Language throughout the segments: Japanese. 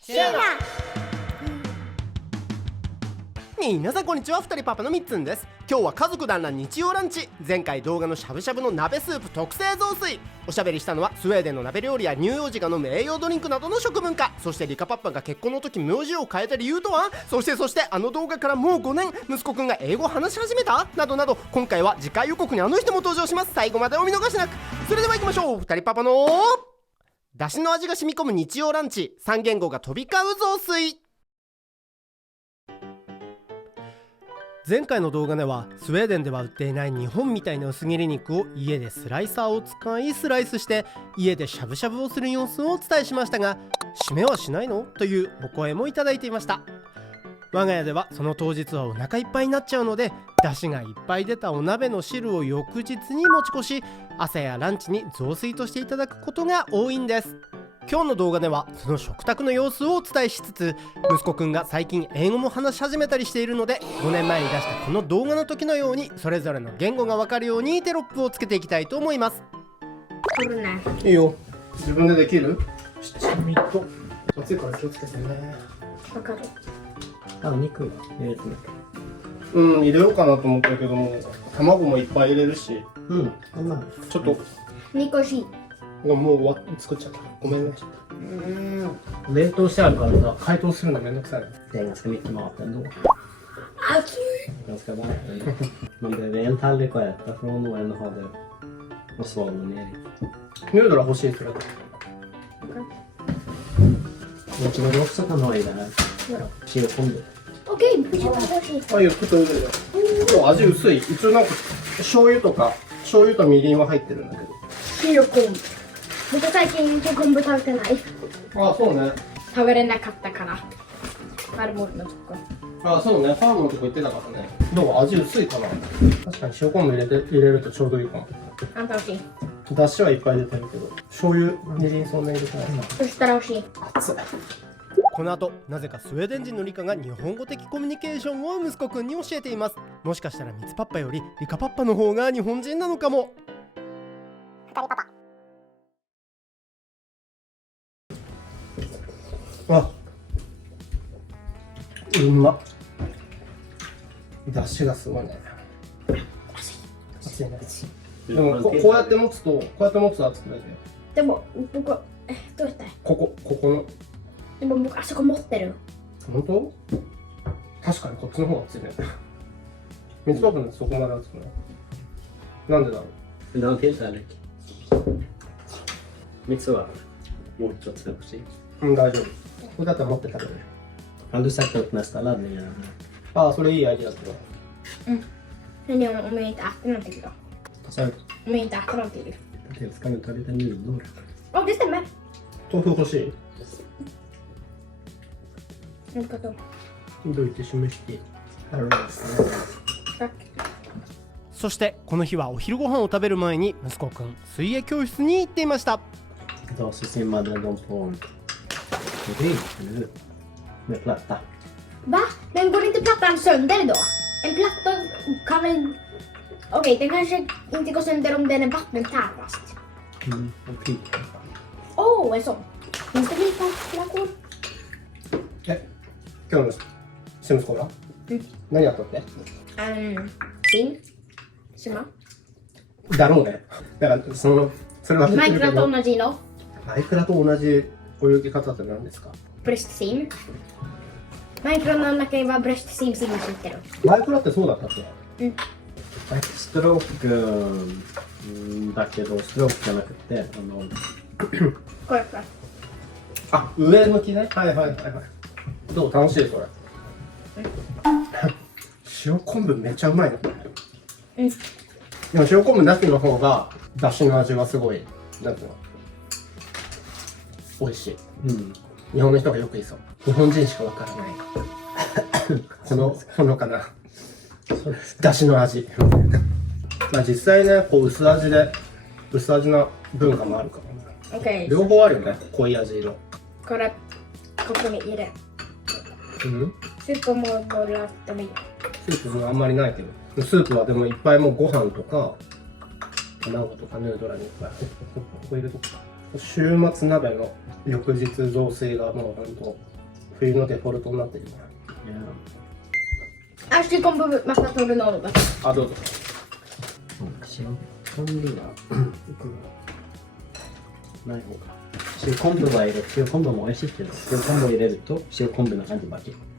シェラ皆さんこんにちは。二人パパのみっつんです。今日は家族団らん日曜ランチ。前回動画のしゃぶしゃぶの鍋スープ特製雑炊。おしゃべりしたのはスウェーデンの鍋料理や乳幼児が飲む栄養ドリンクなどの食文化。そしてリカパッパが結婚の時名字を変えた理由とは。そしてあの動画からもう5年息子くんが英語を話し始めたなどなど、今回は次回予告にあの人も登場します。最後までお見逃しなく。それでは行きましょう。二人パパのだしの味が染み込む日曜ランチ。3言語が飛び交う雑炊。前回の動画ではスウェーデンでは売っていない日本みたいな薄切り肉を家でスライサーを使いスライスして家でしゃぶしゃぶをする様子をお伝えしましたが、締めはしないのというお声もいただいていました。我が家ではその当日はお腹いっぱいになっちゃうので、出汁がいっぱい出たお鍋の汁を翌日に持ち越し、朝やランチに雑炊としていただくことが多いんです。今日の動画ではその食卓の様子をお伝えしつつ、息子くんが最近英語も話し始めたりしているので、5年前に出したこの動画の時のようにそれぞれの言語が分かるようにテロップをつけていきたいと思います。取るね。いいよ、自分でできる？七味と熱いから気をつけてね。わかる。お肉入れてみる。入れようかなと思ったけども、卵もいっぱい入れるし、ちょっと2個し。もう作っちゃった。ごめんね。冷凍してあるからさ、解凍するのめんどくさい。det är ganska mycket mat ändå. 熱い。 Ganska varmt. Man behöver en tallrik att äta från och en ha det och svalna ner i. ヌードル欲しいそれ。Vet du vad du också kan ha i det här? Chilikombu. オッケー、ちょっと欲しい。あ、いいよ、ちょっと入れるよ。今日味薄い。一応なんか醤油とみりんは入ってるんだけど。塩昆布。僕最近昆布食べてない。あ、そうね。食べれなかったから。ファルモルのとこ。あ、そうね。ファームのとこ行ってたからね。どう味薄いかな。確かに塩昆布入れるとちょうどいいかも。あんた欲しい。だしはいっぱい入れてるけど、醤油みりんそんな入れてない。そしたら欲しい。熱い。この後、なぜかスウェーデン人のリカが日本語的コミュニケーションを息子くんに教えています。もしかしたらミツパッパよりリカパッパの方が日本人なのかも。あ、うまっ。だしがすごいね。熱いね。でもこうやって持つと熱くないで。でも僕、どうしたい？ここの。でも僕あそこ持ってる。本当？確かにこっちの方が熱いね。ミツバブのそこまで熱くない。なんでだろう。 Vill du ha en till tallrik? Mitt så var det. Mot och sushi. 大丈夫。これだったら持って食べる。 Kan du sätta upp nästa laddning? ああ、それいいアイディアだったわ。何om jag inte äter någonting då? Så Om jag inte äter någonting. Till ska du ta lite nudlar? Ja, det stämmer. 豆腐欲しい。ありがとう。どういってしまして。Tack. そしてこの日はお昼ご飯を食べる前に息子くん水泳教室に行っていました。 Idag så simmade de på rygg, eller hur? Med platta. Va? Men går inte plattan sönder då? En platta kan väl... Okej, den kanske inte går sönder om den är vattentät fast. Och pyk. En sån. Finns det lite flackor? 今日のセムスコーラ、何やったって？Sin. Simma. だろうね。だからそれはマイクラと同じのマイクラと同じ泳ぎ方って何ですか？ bröstsim. マイクラの中には bröstsim シム知ってる。マイクラってそうだったっけ？Strokeだけど、ストロークじゃなくて、これ。あ、上向きね。はい。どう？楽しいそれ。塩昆布めっちゃうまいね。でも塩昆布なしの方がだしの味はすごいなんていうの、美味しい。日本の人がよく言いそう。日本人しかわからないこのほのかなだしの味。まあ実際ね、こう薄味な文化もあるから、ね。OK。両方あるよね。濃い味色。これ、ここに入れ。スープももらってもいい。スープもあんまりないけど。スープはでもいっぱいもうご飯とか卵とかヌードラにいっぱいここ入れとくか。週末鍋の翌日雑炊がもうほんと冬のデフォルトになってる。 Ja. Ashley kom på massa tornado. あ、どうぞ。塩昆布がない方が塩昆布は入れる。塩昆布も美味しいけど、塩昆布を入れると塩昆布の味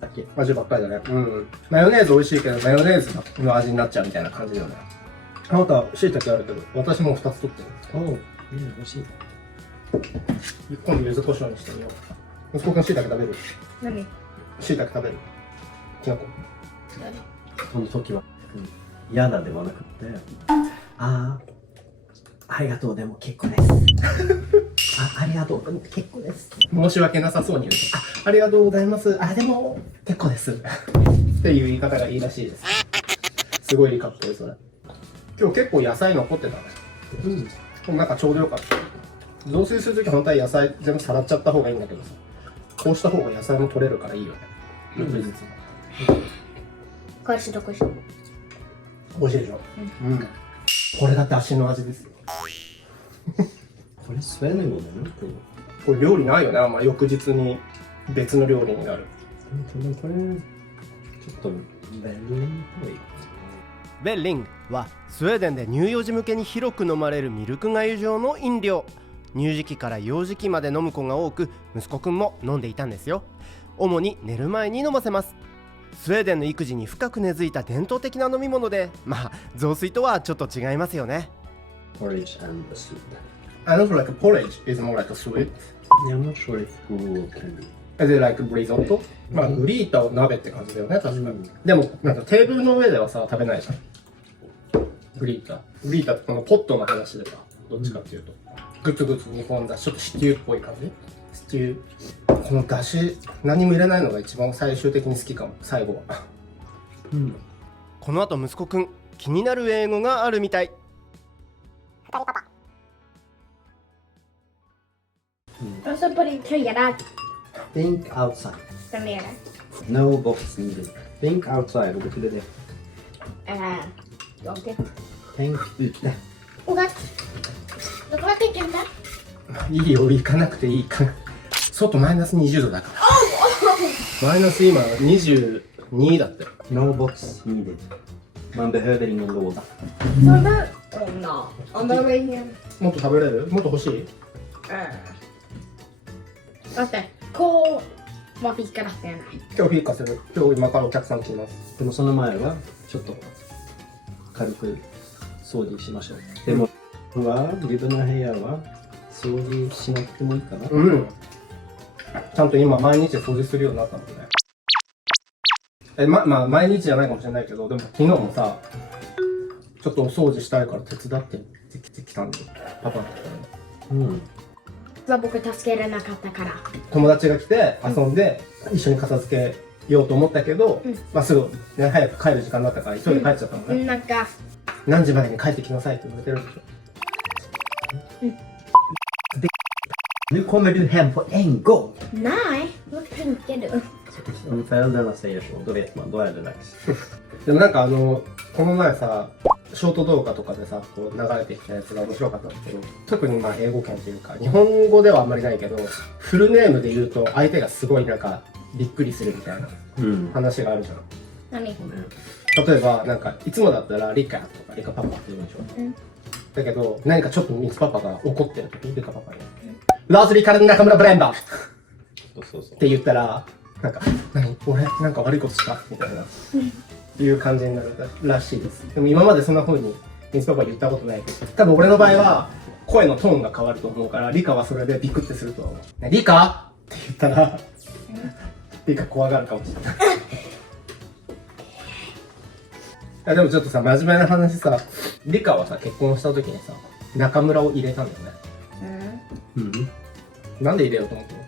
だけ味ばっかりだね。うん。マヨネーズ美味しいけど、マヨネーズの味になっちゃうみたいな感じだよね。あなた、椎茸あるけど、私も2つ取ってる。おお、美味しい。今度柚子胡椒にしてみよう。息子くん椎茸食べる？ Nani? 椎茸食べる？きのこ。この時は、嫌だではなくて、ありがとうでも結構です。ありがとうでも結構です。申し訳なさそうに言うと、ありがとうございます。でも、結構です。っていう言い方がいいらしいです。すごいいいかっこいい、それ。今日結構野菜残ってたね。でもなんかちょうどよかった。雑炊するとき本当は野菜全部さらっちゃった方がいいんだけどさ、こうした方が野菜も取れるからいいよね。翌日も。これしどこしど。美味しいでしょ。うん。これが出汁の味ですよ。これスウェーデン語だよね。これ料理ないよね。あんま翌日に別の料理になる。これ、ちょっとベルリンっぽい。ベッリンはスウェーデンで乳幼児向けに広く飲まれるミルクがゆ状の飲料。乳児期から幼児期まで飲む子が多く、息子くんも飲んでいたんですよ。主に寝る前に飲ませます。スウェーデンの育児に深く根付いた伝統的な飲み物で、まあ雑炊とはちょっと違いますよね。 Porridge and the soup. I know like a porridge is more like a sweet. Yeah, I'm not sure if Google can be. Is it like risotto? まあグリータを鍋って感じだよね、確かに。うんでもなんかテーブルの上ではさ食べないじゃん。グリータってこのポットの話でさ、どっちかっていうとグツグツ煮込んだちょっとシチューっぽい感じ。シチュー、この出汁何も入れないのが一番最終的に好きかも、最後は。この後息子くん気になる英語があるみたい。Och så på din tröja där. Think outside. Där nere. No box needed. Think outside. Vad betyder det? Jag vet. Tänk ute. Okej. Då får jag skicka den där. いいよ、行かなくていいかな。外マイナス20度だから。マイナス今22だって。 No box needed. Man behöver ingen låda. Så där. No. Om det var ingen. もっと食べれる？もっと欲しい？ Vänta. K var fika latte här. 今日フィーカする。今日今からお客さん来ます。でもその前はちょっと軽く掃除しましょう。でも自分の部屋は掃除しなくてもいいかな。うん。ちゃんと今毎日掃除するようになったので。まあ毎日じゃないかもしれないけど、でも昨日もさ、ちょっとお掃除したいから手伝ってきたんで、パパが来たね。うん。Så僕助けれなかったから。友達が来て遊んで、一緒に片付けようと思ったけど、まあすぐ、ね、早く帰る時間だったから急いで帰っちゃったのね。なんか何時までに帰ってきなさいって言われてるんでしょ。Nu kommer du hem på en gång! Nej, vad tänker du? Om föräldrarna säger så, då vet man, då är det dags. でもなんかこの前さ、ショート動画とかでさ、こう流れてきたやつが面白かったんだけど、特にまあ英語圏というか、日本語ではあんまりないけど、フルネームで言うと相手がすごいなんかびっくりするみたいな話があるじゃん。何？例えばなんかいつもだったらリカとかリカパパって言うんでしょ。だけど何かちょっとミツパパが怒ってる時、リカパパにラズリカル中村ブレンダーって言ったら、なんか何俺なんか悪いことしたみたいな。いう感じになるらしいです。でも今までそんな風にミツパパ言ったことないけど、多分俺の場合は声のトーンが変わると思うから、リカはそれでビクってすると思う。リカって言ったら、リカ怖がるかもしれない。でもちょっとさ、真面目な話さ、リカはさ、結婚した時にさ、中村を入れたんだよね。なんで入れようと思ったの？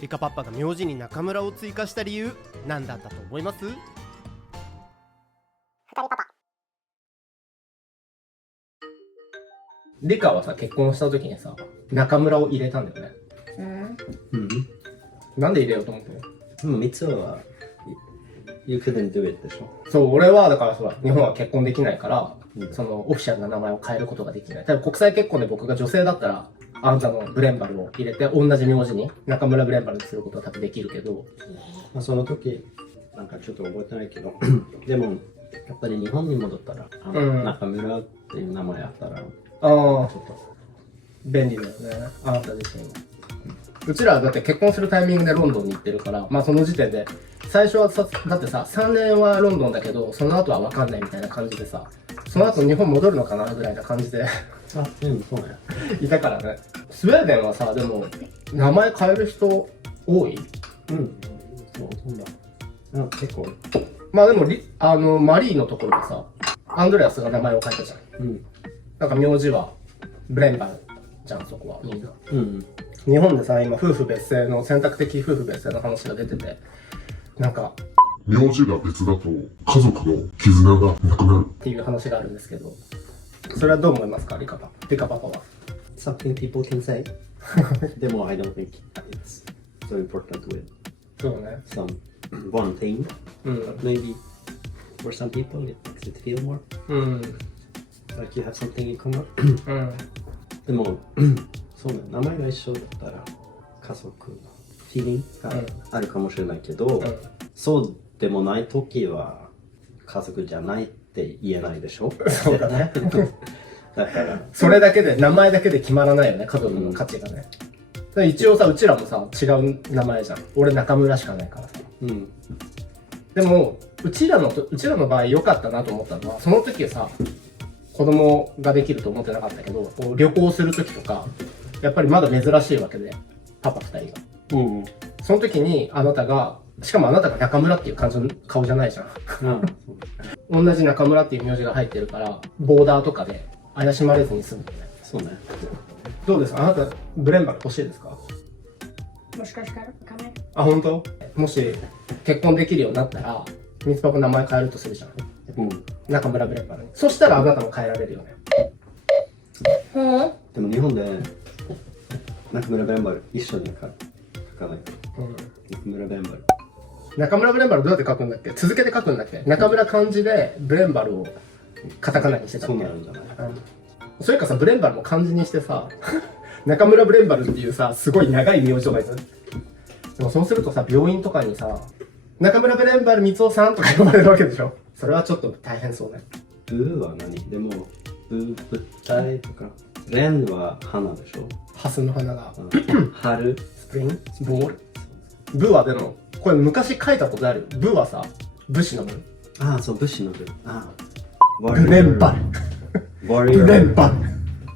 リカパパが名字に中村を追加した理由、何だったと思います？リカはさ、結婚した時にさ、中村を入れたんだよね。なんで入れようと思ったの？でも三つは You couldn't do it でしょ。そう、俺はだからさ、日本は結婚できないから、そのオフィシャルな名前を変えることができない。多分国際結婚で僕が女性だったらあなたのブレンバルを入れて同じ名字に中村ブレンバルにすることは多分できるけど、まあ、その時なんかちょっと覚えてないけどでもやっぱり日本に戻ったら中村っていう名前あったらちああょっと便利だよね、あなた自身は。うちらはだって結婚するタイミングでロンドンに行ってるから、まあその時点で最初はさ、だってさ3年はロンドンだけどその後は分かんないみたいな感じでさ、その後日本戻るのかなぐらいな感じでそうね。いたからね。スウェーデンはさ、でも名前変える人多い？そうだ。結構。まあでもマリーのところでさ、アンドレアスが名前を変えたじゃん。なんか名字はブレンバルじゃん、そこはみんな。日本でさ、今夫婦別姓の選択的夫婦別姓の話が出てて、なんか名字が別だと家族の絆がなくなるっていう話があるんですけど、それはどう思いますか、リカパパは。Something people can say. でも I don't think it's so important with そうね。some one thing. But maybe for some people it makes it feel more like you have something in common. でもそうね、名前が一緒だったら家族のフィーリングがあるかもしれないけど、そうでもない時は家族じゃないって言えないでしょ。そうだね。だからそれだけで、名前だけで決まらないよね、家族の価値がね。一応さ、うちらもさ、違う名前じゃん。俺中村しかないからさ。でも、うちらの場合良かったなと思ったのは、その時さ、子供ができると思ってなかったけど、こう旅行する時とか、やっぱりまだ珍しいわけで、パパ2人が。その時にあなたが、しかもあなたが中村っていう感じの顔じゃないじゃん。同じ中村っていう名字が入ってるから、ボーダーとかで怪しまれずに済むよね。そうね。どうですか、あなたブレンバル欲しいですか？もしかしたら考える。あ、本当？もし結婚できるようになったら、ミツパパ名前変えるとするじゃん。中村ブレンバルに。そしたらあなたも変えられるよね。でも日本で中村ブレンバル一緒に書かないと。中村ブレンバル。中村ブレンバルどうやって書くんだっけ？続けて書くんだっけ？中村漢字でブレンバルをカタカナにしてたっけ？そうなるんじゃない？それかさ、ブレンバルも漢字にしてさ、中村ブレンバルっていうさ、すごい長い名字とかいる。でもそうするとさ、病院とかにさ、中村ブレンバル光雄さんとか呼ばれるわけでしょ。それはちょっと大変そうね。ブーは何？でもブー物体とかレンは花でしょ。ハスの花が春スプリングボール。ブはでもこれ昔書いたことある。ブはさ、武士のブ。ああ、そう、武士のブ。ブレンバル。ブレンバル。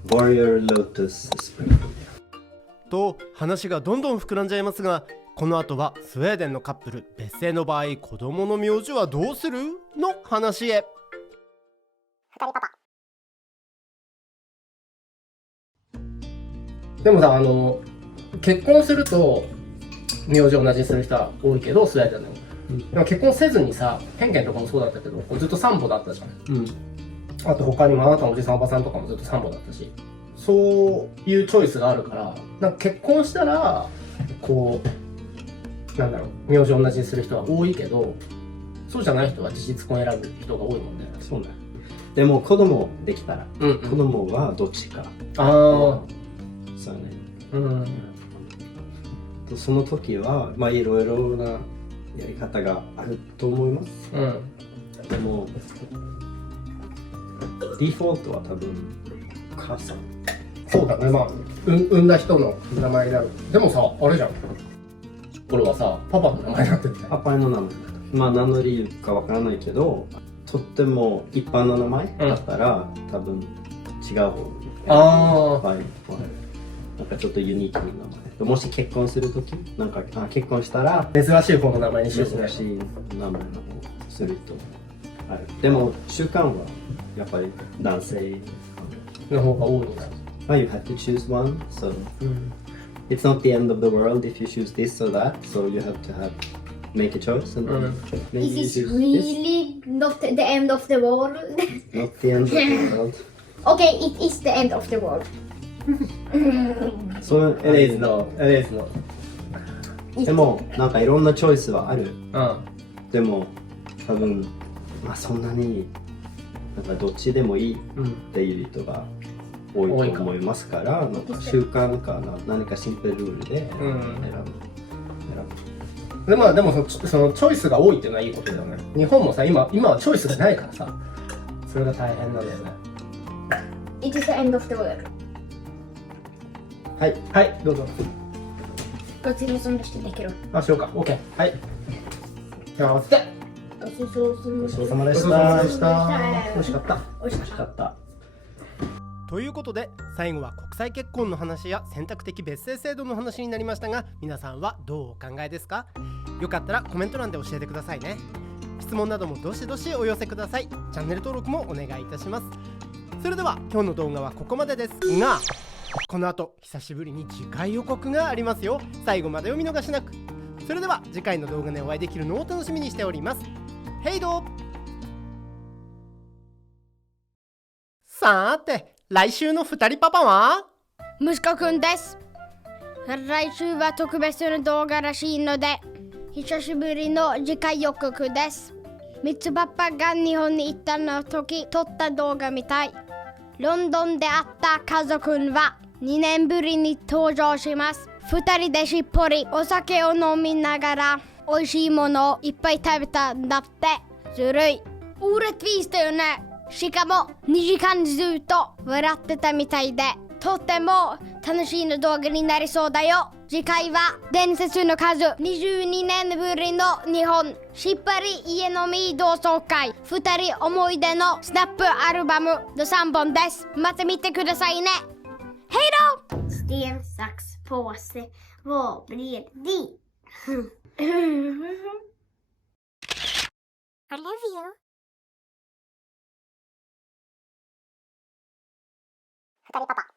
Warrior Lotus Spring。と話がどんどん膨らんじゃいますが、この後はスウェーデンのカップル別姓の場合、子供の名字はどうするの話へ。でもさ、結婚すると名字同じにする人は多いけど、スウェーデンでも。でも結婚せずにさ、ヘンケンとかもそうだったけど、ずっと散歩だったじゃん。あと他にもあなたのおじさんおばさんとかもずっと散歩だったし、そういうチョイスがあるから、なんか結婚したらこうなんだろう、名字同じにする人は多いけど、そうじゃない人は事実婚選ぶ人が多いもんね。そうね。でも子供できたら、子子供はどっちか。そうね。その時はまあいろいろなやり方があると思います。でもデフォルトは多分母さん。そうだね。まあ産んだ人の名前になる。でもさ、あれじゃん、これはさ、パパの名前になってるね。パパの名前。まあ何の理由かわからないけど、とっても一般の名前だったら、多分違う方。なんかちょっとユニークな名前。もし結婚するとき、なんか結婚したら珍しい方の名前にしようね。珍しい名前の方するとある。でも習慣はやっぱり男性の方が多いんだ。You have to choose one, so it's not the end of the world if you choose this or that. So you have to make a choice, and maybe you Is this choose really not the end of the world? this. Not the end of the world. Okay, it is the end of the world. So It is no. It is no. でもなんかいろんなチョイスはある。でも多分まあそんなになんかどっちでもいいっていう人が多いと思いますから、なんか習慣かな、何かシンプルルールで選ぶ。ででもそのチョイスが多いっていうのはいいことだよね。日本もさ、今はチョイスがないからさ、それが大変なんだよね。It is the end of the world. はい、はい、どうぞ。ごちそうさまでした。できる。あ、しようか。OK。はい。じゃあ、待って。ごちそうさまごちそうさまごちでしそうさまでた。した。美味しかった。美味しかっよかった。ということで最後は国際結婚の話や選択的別姓制度の話になりましたが、皆さんはどうお考えですか？よかったらコメント欄で教えてくださいね。質問などもどしどしお寄せください。チャンネル登録もお願いいたします。それでは今日の動画はここまでですが、この後久しぶりに次回予告がありますよ。最後までお見逃しなく。それでは次回の動画でお会いできるのを楽しみにしております。ヘイドー。さーて来週の2人パパは息子くんです。来週は特別な動画らしいので、久しぶりの次回予告です。ミツパパが日本に行ったの時撮った動画みたい。ロンドンで会った家族は2年ぶりに登場します。2人でしっぽりお酒を飲みながら美味しいものをいっぱい食べたんだって。ずるい。orättvistだよね。しかも2時間ずっと笑ってたみたいで、とっても楽しいの動画になりそうだよ。次回は伝説の数22年ぶりの日本しっぱり家飲み同窓会2人思い出のスナップアルバムの3本です。また見てくださいね。ヘイロー。 Sten, sax, påse. Vad blir det? I love you. 二人パパ。